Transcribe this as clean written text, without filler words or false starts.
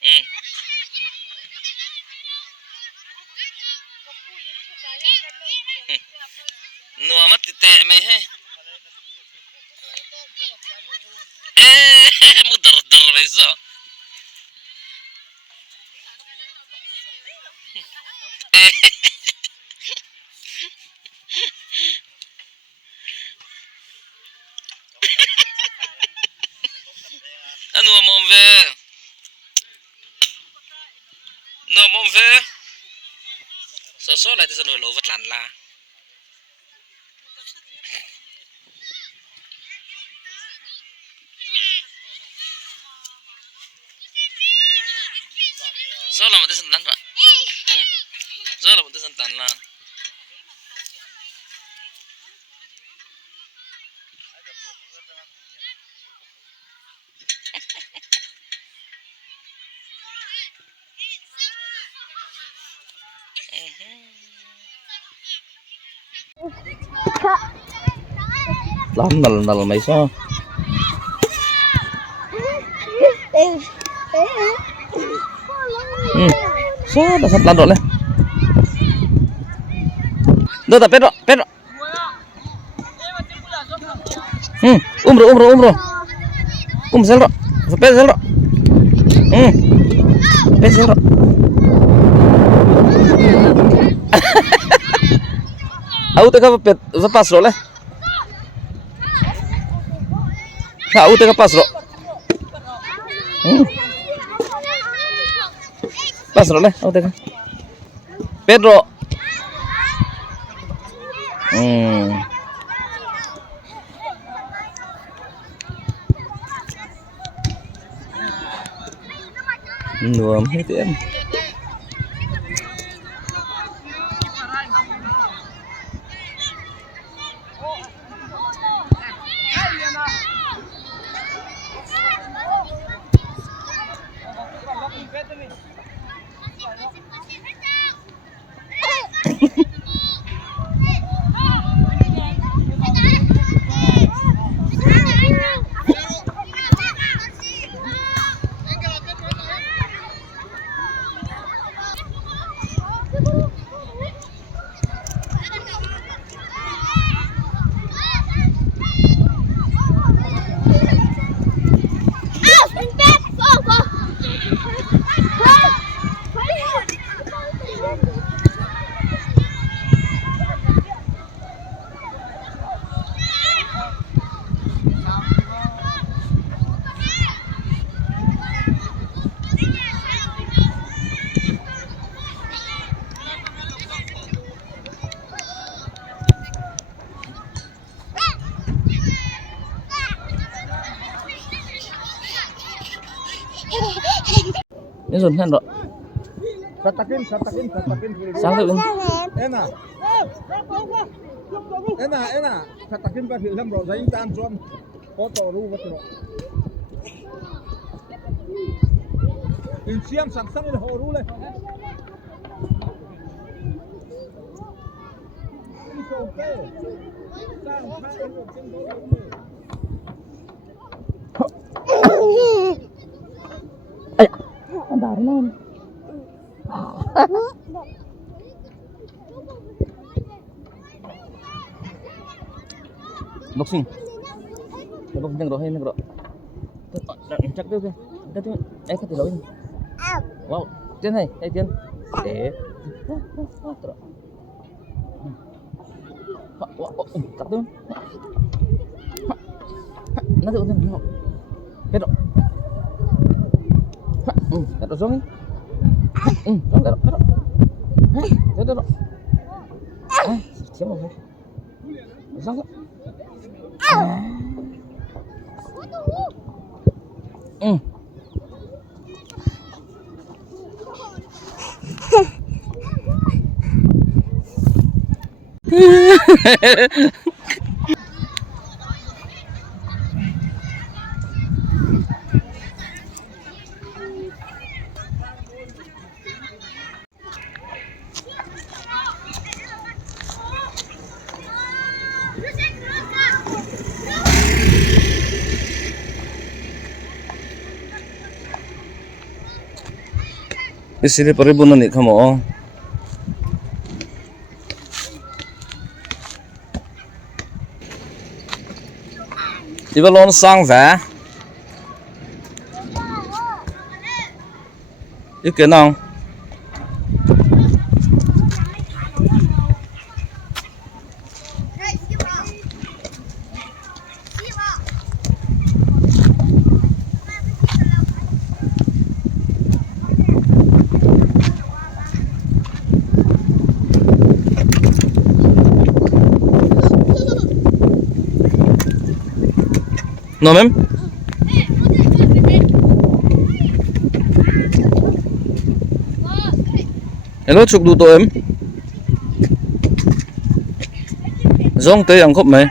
Hmm. Nu amat tite mai he. Mudar-dar mai so. Anu amom ve. No amom ve. So lại thì sân lỗ vật lăn la. So là một cái sân lăn vậy. So là một cái sân lăn la. Nal mấy so. So dah sat landok le. Dah tak Pedro. Umro. Selro. Sampai selro. Selro. Aku teka pet, zapas ro le. Aku teka pas ro. Pas ro le, aku teka. Pedro. Nuam hết em. Ini sudah kan, Dok? Satakin. Sanggup kan? Enak. Satakin pas hilang bro, saya tan suam foto ru betul. Insiam sangsang ini horu le. Ini oke. Sang sang ini. Bentar, non. Boxing. Coba kencang rohin bro. Cak tuh ke. Kita tuh ke tiloin. Wow, Tian hai, Tian. Terus. Cak tuh. Nanti udah nengok. Pedro. Pedro zong. Pedro. Pedro. Siapa mau? Zong. Isiri paribun ni kamo. Iba lon sang va. Cái nào nó em hello chụp đủ tụi em giống tới ăn khóc mày